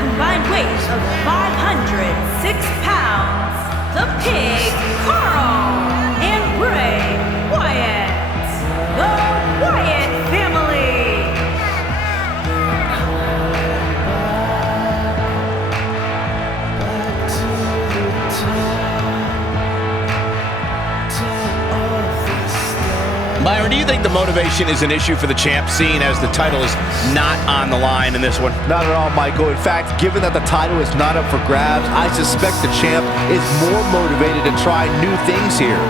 combined weight of 506 pounds, the Pig, Carl and Bray Wyatt, the Wyatt family. Byron, do you think the motivation is an issue for the champ, seeing as the title is not on the line in this one? Not at all, Michael. In fact, given that the title is not up for grabs, I suspect the champ is more motivated to try new things here.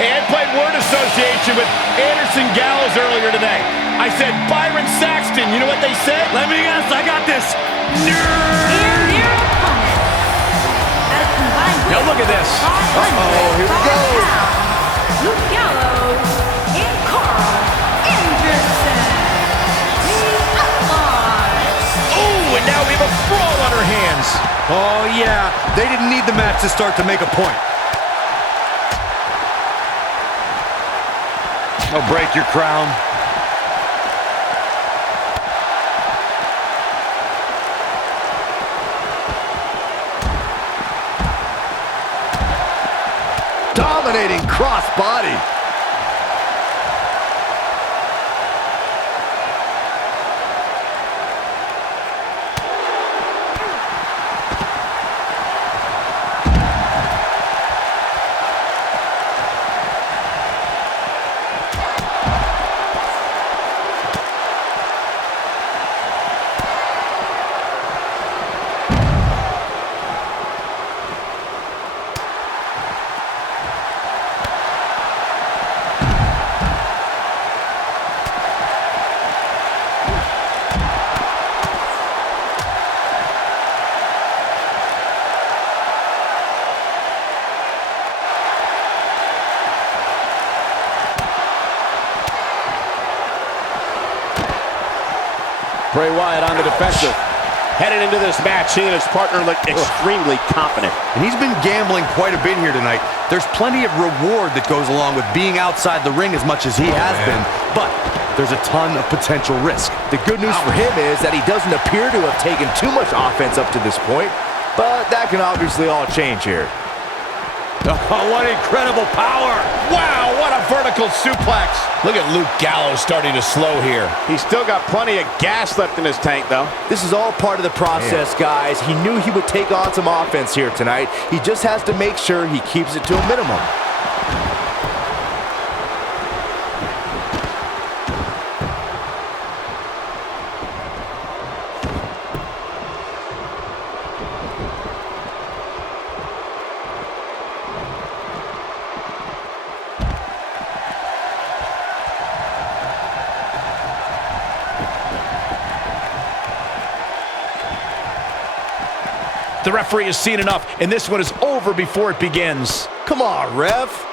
Hey, I played word association with Anderson Gallows earlier today. I said Byron Saxton. You know what they said? Let me guess, I got this. And their opponent, at a combined weight Now look at this. of 505 here we go. pounds, Luke Gallows and Carl Anderson, the Outlaws. Oh, and now we have a brawl on our hands. Oh, yeah. They didn't need the match to start to make a point. I'll break your crown. Dominating crossbody. Bray Wyatt on the defensive. Headed into this match, seeing his partner look extremely confident. And he's been gambling quite a bit here tonight. There's plenty of reward that goes along with being outside the ring as much as he has been, but there's a ton of potential risk. The good news for him is that he doesn't appear to have taken too much offense up to this point, but that can obviously all change here. Oh, what incredible power! Wow, what a vertical suplex. Look at Luke Gallows starting to slow here. He's still got plenty of gas left in his tank, though. This is all part of the process, guys. He knew he would take on some offense here tonight. He just has to make sure he keeps it to a minimum. The referee has seen enough, and this one is over before it begins. Come on, ref.